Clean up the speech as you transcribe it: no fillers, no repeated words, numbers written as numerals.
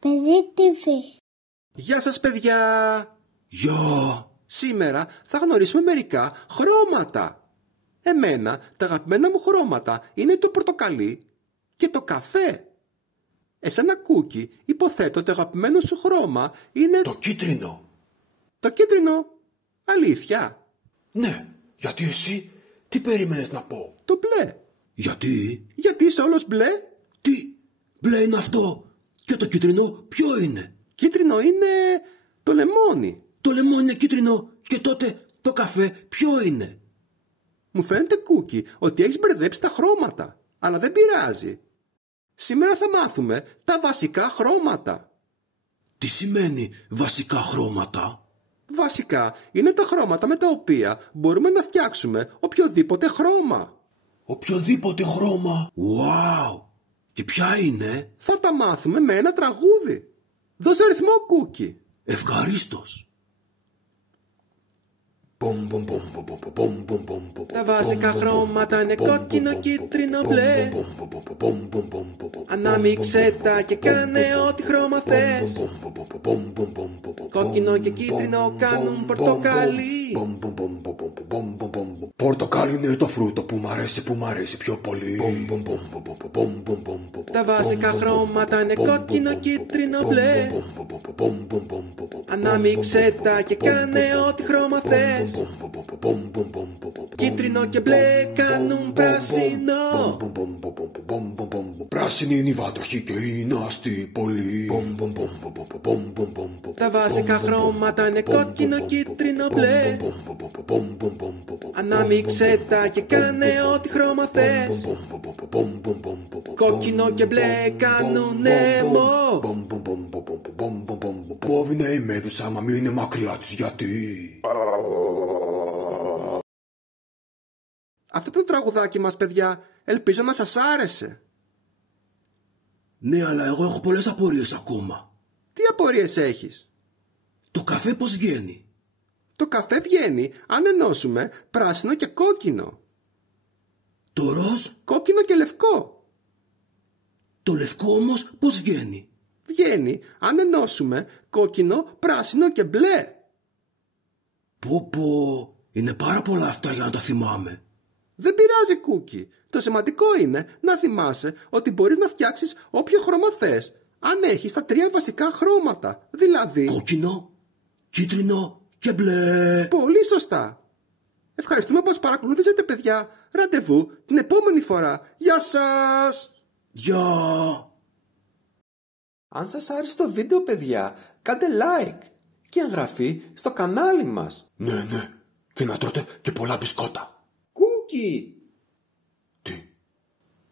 Παιδί TV. Γεια σας παιδιά! Γεια! Σήμερα θα γνωρίσουμε μερικά χρώματα. Εμένα τα αγαπημένα μου χρώματα είναι το πορτοκαλί και το καφέ. Εσένα Κούκι, υποθέτω το αγαπημένο σου χρώμα είναι... Το κίτρινο. Το κίτρινο. Αλήθεια? Ναι, γιατί εσύ τι περίμενες να πω? Το μπλε. Γιατί? Γιατί είσαι όλος μπλε? Τι, μπλε είναι αυτό? Και το κίτρινο ποιο είναι? Κίτρινο είναι το λεμόνι. Το λεμόνι είναι κίτρινο και τότε το καφέ ποιο είναι? Μου φαίνεται Κούκι ότι έχεις μπερδέψει τα χρώματα. Αλλά δεν πειράζει. Σήμερα θα μάθουμε τα βασικά χρώματα. Τι σημαίνει βασικά χρώματα? Βασικά είναι τα χρώματα με τα οποία μπορούμε να φτιάξουμε οποιοδήποτε χρώμα. Οποιοδήποτε χρώμα. Wow! Και ποια είναι? Θα τα μάθουμε με ένα τραγούδι. Δώσε ρυθμό Κούκι. Ευχαρίστως. Τα βασικά χρώματα είναι κόκκινο, κίτρινο, μπλε. Ανάμιξε τα και κάνε ό,τι χρώμα θες. Κόκκινο και κίτρινο κάνουν πορτοκαλί. Πορτοκάλι είναι το φρούτο που μ' αρέσει πιο πολύ. Τα βασικά χρώματα είναι κόκκινο, κίτρινο, μπλε. Ανάμιξε τα και κάνε ό,τι χρώμα θες. Κίτρινο και μπλε κάνουν πράσινο. Πράσινη είναι η βάτραχη και είναι αστή πολύ. Τα βασικά χρώματα είναι κόκκινο, κίτρινο, μπλε. Ανάμιξε τα και κάνε ό,τι χρώμα θες. Κόκκινο και μπλε κάνουνε μοβ. Μοβ είναι η μέδουσα, μα μην είναι μακριά της γιατί. Αυτό το τραγουδάκι μας παιδιά, ελπίζω να σας άρεσε. Ναι, αλλά εγώ έχω πολλές απορίες ακόμα. Τι απορίες έχεις? Το καφέ πώς βγαίνει? Το καφέ βγαίνει αν ενώσουμε πράσινο και κόκκινο. Το ροζ? Κόκκινο και λευκό. Το λευκό όμως πώς βγαίνει? Βγαίνει αν ενώσουμε κόκκινο, πράσινο και μπλε. Πω, είναι πάρα πολλά αυτά για να τα θυμάμαι. Δεν πειράζει Κούκι. Το σημαντικό είναι να θυμάσαι ότι μπορείς να φτιάξεις όποιο χρώμα θες αν έχεις τα 3 βασικά χρώματα. Δηλαδή κόκκινο, κίτρινο και μπλε. Πολύ σωστά. Ευχαριστούμε που μας παρακολουθήσατε παιδιά. Ραντεβού την επόμενη φορά. Γεια σας. Γεια. Αν σας άρεσε το βίντεο παιδιά, κάντε like και εγγραφή στο κανάλι μας. Ναι, και να τρώτε και πολλά μπισκότα. Κούκι.